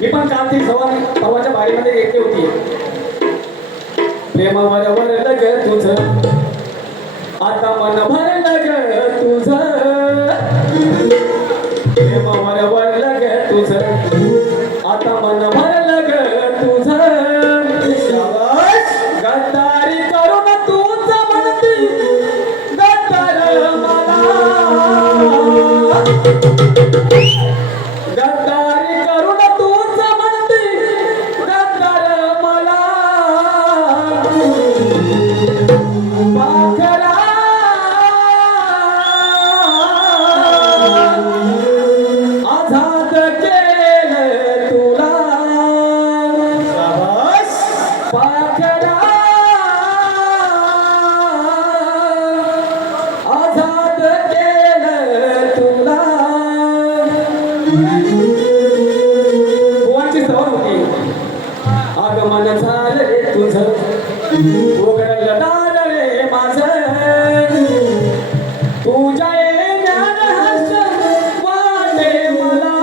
मी पण काल ती सवाच्या बारीमध्ये घेतली होती. प्रेमावर वरलं ग तुझं, आता मन भरलं ग तुझं. प्रेमावर वरलं ग तुझं, आता मन भरलं ग तुझं. गद्दारी करून तूच म्हणती गद्दार मला. गद्दारी करून तूच म्हणती गद्दार मला. पाखरा आझाद केलं तुला. पाखरा खरा आझाद केलं तुला. बुवांची सवय होती. आगमन झालं रे तुझं उघडलं दार रे माझं तुझ्या येण्यान हर्ष वाटे मला.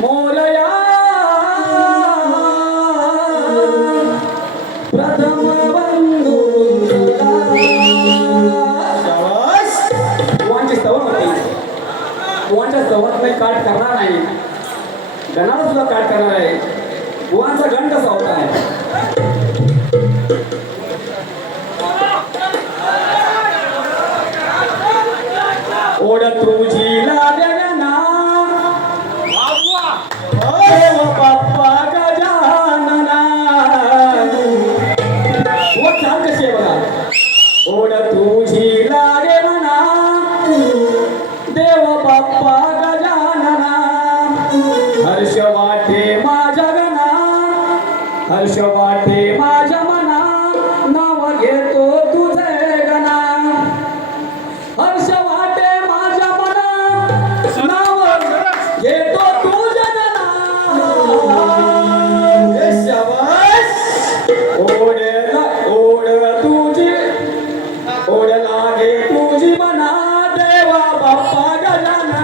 मोरया प्रथम बंधू बुवांची सवय होती. बुवांच्या सवत नाही काट करणार नाही. गणाला सुद्धा काट करणार आहे. बुवांचा गण कसा होता आहे. ओढ तुझी लागना देव बाप्पा गजानना. वो चाल कशी आहे बघा. ओढ तुझी लागे म्हणा देव बाप्पा गजानना. हर्ष वाटे माझ्या गणा हर्ष वाटे माझ्या मना नाव घेतो तुझे गणा. हर्ष वाटे माझ्या मना नाव घेतो तुझे गणा. ओढ तुझी ओढ लागे तुझी मना देवा बाप्पा गजानना.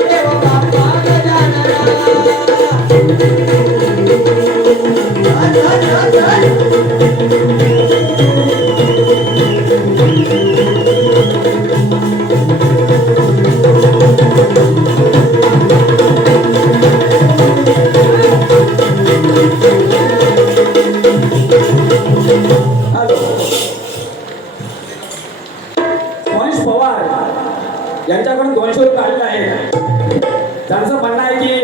देवा बाप्पा गजानना. यांच्याकडून 200 रुपये आलेले आहे. त्यांचं म्हणणं आहे की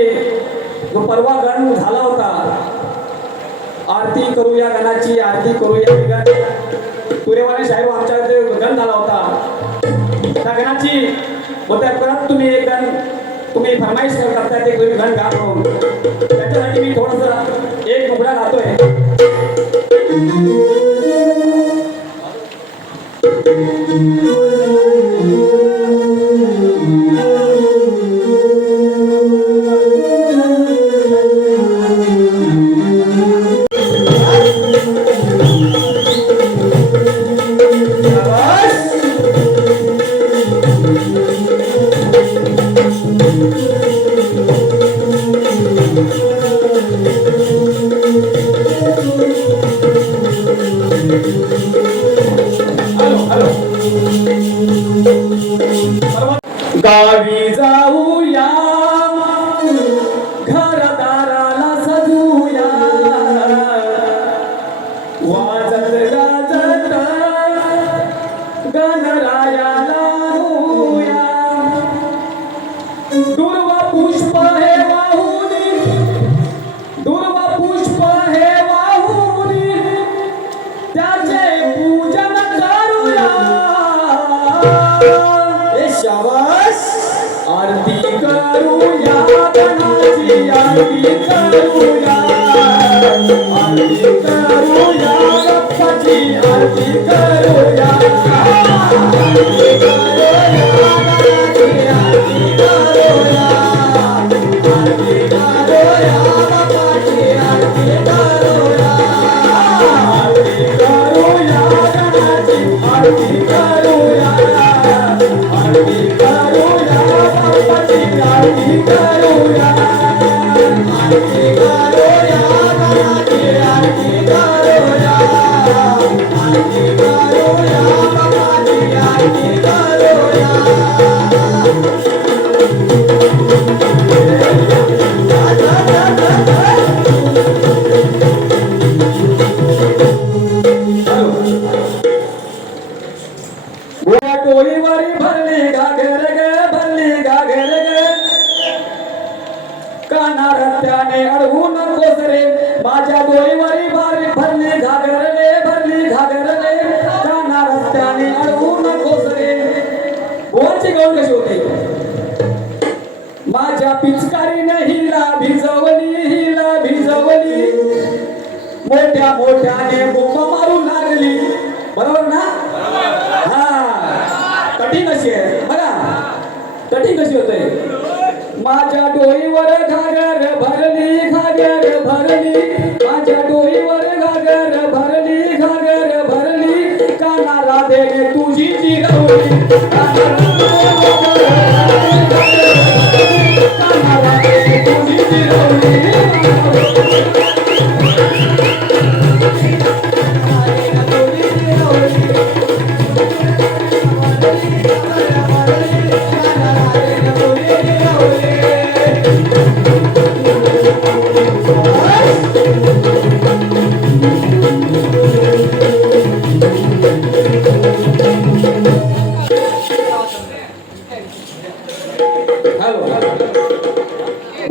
जो परवा गण झाला होता आरती करूया गणाची आरती करूया गण तुरेवाने साहेब आमच्याकडे गण झाला होता. त्या गणाची परत तुम्ही एक गण तुम्ही फरमाईश करताय ते तुम्ही गण गा म्हणून त्याच्यासाठी मी थोडंसं एक मुकडा गातोय. गावी जाऊया घरदाराला सजूया वाजत गाजत गणरायाला होऊया. दुर्वा पुष्प हे वाहुनी दुर्वा पुष्प हे वाहुनी त्याचे पूजन करूया. आरती करूया गणाची आरती करूया. आरती करूया गप्पाची आरती करूया. आरती करूया गणाची आरती करूया. आरती करूया गप्पाची आरती करूया. आरती करूया गणाची आरती करूया. आरती करूया गणपती आरती करूया. आरती करूया गणाची आरती करूया. आरती करूया. साऊंड कशी होते? माझ्या पिचकारीने हिला भिजवली मोठ्या मोठ्याने बोंब मारू लागली. बरोबर ना? हा, कटिंग कशी आहे बघा, कटिंग कशी होते? माझ्या डोईवर घागर भरली माझ्या डोईवर घागर भरली काना राधेने तुझी जिरवली.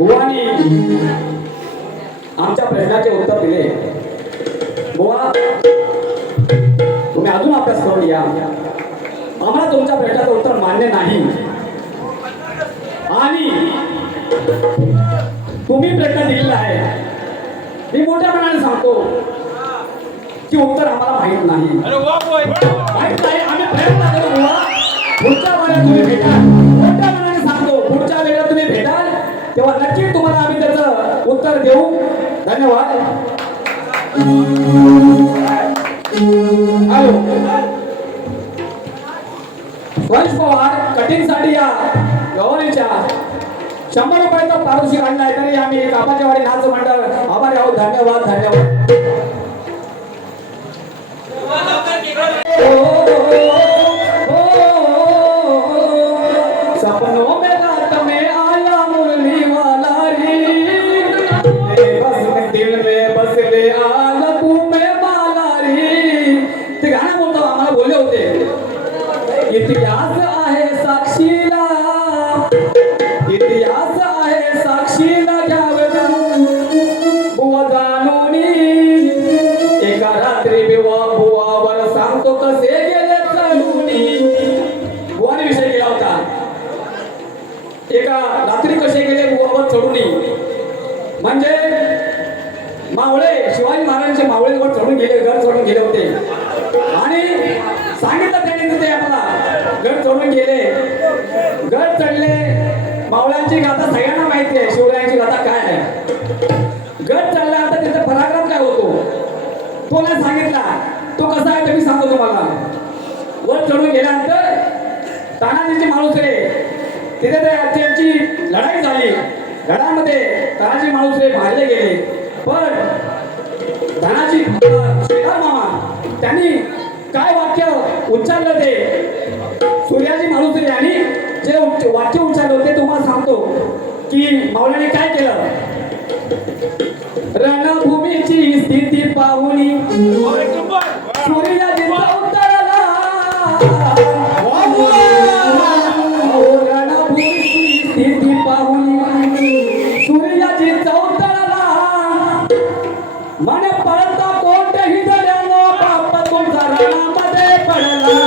बुवानी आमच्या प्रश्नाचे उत्तर दिले. बुवा तुम्ही अजून अभ्यास करून या. आम्हाला तुमच्या प्रश्नाचं उत्तर मान्य नाही आणि तुम्ही प्रश्न दिलेला आहे. मी मोठ्या मनाने सांगतो की उत्तर आम्हाला माहित नाही. माहित नाही, आम्ही प्रयत्न करू. बुवा पुढच्या वेळेला तुम्ही भेटाल. मोठ्या मनाने सांगतो पुढच्या वेळेला तुम्ही भेटाल तेव्हा नक्की तुम्हाला आम्ही त्याचं उत्तर देऊ. धन्यवाद. हॅलो वंश पवार कटिंगसाठी या गव्हाणीच्या 100 रुपयाचा पारितोषिक आणलाय तरी आम्ही कापाच्या वाडी नाच मंडळ आभारी आहोत. धन्यवाद धन्यवाद. सपनों में रात में आया मुरली वाला रे बस दिल में बस ले आला तू में माला रे. ते गाणं बोलतो आम्हाला बोलले होते. इतिहास आहे साक्षीला घ्यावे बुवा जाणूनी एका रात्री बुवावर सांगतो कसे गेले चढूनी. बुवाने विषय केला होता. एका रात्री कसे गेले बुवावर चढूनी म्हणजे मावळे शिवाजी महाराजांचे मावळेवर चढून गेले, गड चढून गेले होते आणि सांगितलं त्यांनी ते आपला गड चढून गेले. गड चढले. मावळ्यांची गाथा सगळ्यांना माहिती आहे. शिवरायांची गाथा काय आहे? गड चढला आता तिथे पराक्रम काय होतो तो नाही सांगितला. तो कसा आहे ते मी सांगतो तुम्हाला. वर चढून गेल्यानंतर तानाजीचे माणूसरे तिथे त्यांची लढाई झाली. लढाईमध्ये तानाजी माणूसरे मारले गेले. पण धनाजी श्रीराम मामा त्यांनी काय वाक्य उच्चारलं ते सूर्याजी माणूसरे यांनी जे वाक्य उच्चारलं होते तुम्हाला सांगतो की मावळ्याने काय केलं. रणभूमीची स्थिती पाहुनी सूर्याजीचा उतरला. रणभूमीची स्थिती पाहुनी सूर्याजीचा उतरला. मन पळता कोणत्याही जड्यानो बाप तुमचा रणामध्ये पडला.